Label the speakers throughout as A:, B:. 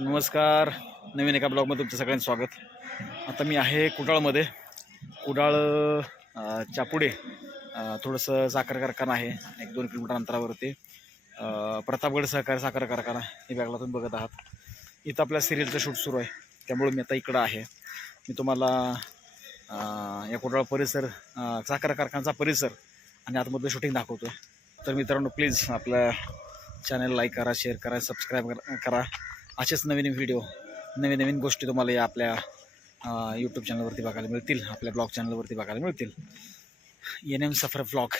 A: नमस्कार. नवीन एका ब्लॉगमध्ये तुमचं सगळ्यांचं स्वागत. आता मी आहे कुडाळमध्ये. कुडाळ अ, चापुडे थोडंसं साखर कारखाना आहे. एक दोन किलोमीटर अंतरावरती. प्रतापगड सहकारी साखर कारखाना हे बॅगला तुम्ही बघत आहात. इथं आपल्या सिरियलचं शूट सुरू आहे. त्यामुळे मी आता इकडं आहे. मी तुम्हाला या कुडाळ परिसर साखर कारखान्याचा परिसर आणि आतमधलं शूटिंग दाखवतो आहे तर मित्रांनो प्लीज आपल्या चॅनल लाईक करा शेअर करा सबस्क्राईब करा. असेच नवीन व्हिडिओ नवीन नवीन गोष्टी तुम्हाला या आपल्या यूट्यूब चॅनलवरती बघायला मिळतील आपल्या ब्लॉग चॅनलवरती बघायला मिळतील. एन एम सफर ब्लॉग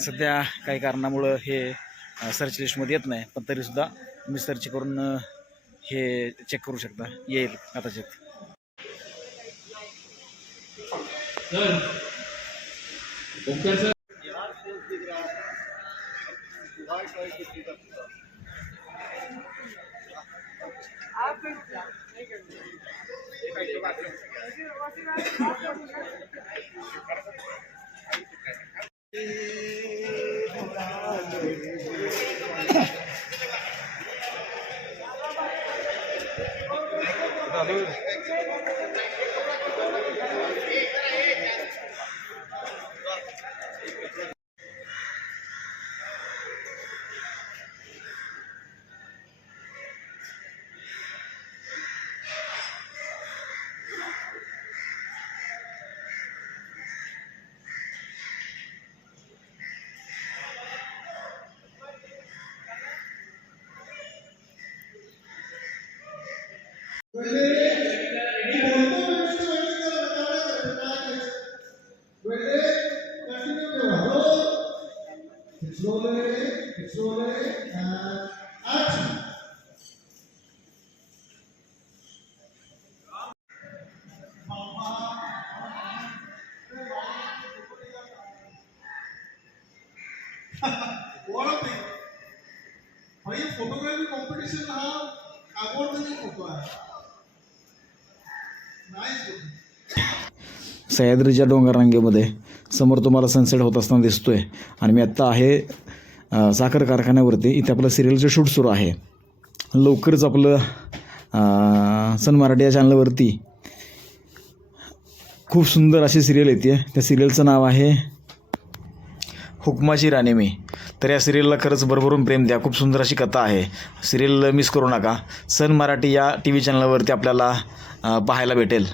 A: सध्या काही कारणामुळं हे सर्च लिस्टमध्ये येत नाही पण तरीसुद्धा तुम्ही सर्च करून हे चेक करू शकता. येईल कदाचित
B: Slowly, slowly, Salud. Photography competition हा अवॉर्ड फोटो आहे.
A: सह्याद्रीच्या डोंगर रांगेमध्ये समोर तुम्हाला सनसेट होत असताना दिसतोय. आणि मी आत्ता आहे साखर कारखान्यावरती. इथे आपलं सिरियलचं शूट सुरू आहे. लवकरच आपलं सन मराठी या चॅनलवरती खूप सुंदर अशी सिरियल येते. त्या सिरियलचं नाव आहे हुकमाची राणी मी. तर या सिरियलला खरंच भरभरून प्रेम द्या. खूप सुंदर अशी कथा आहे. सिरियल मिस करू नका. सन मराठी या टी व्ही चॅनलवरती आपल्याला पाहायला भेटेल.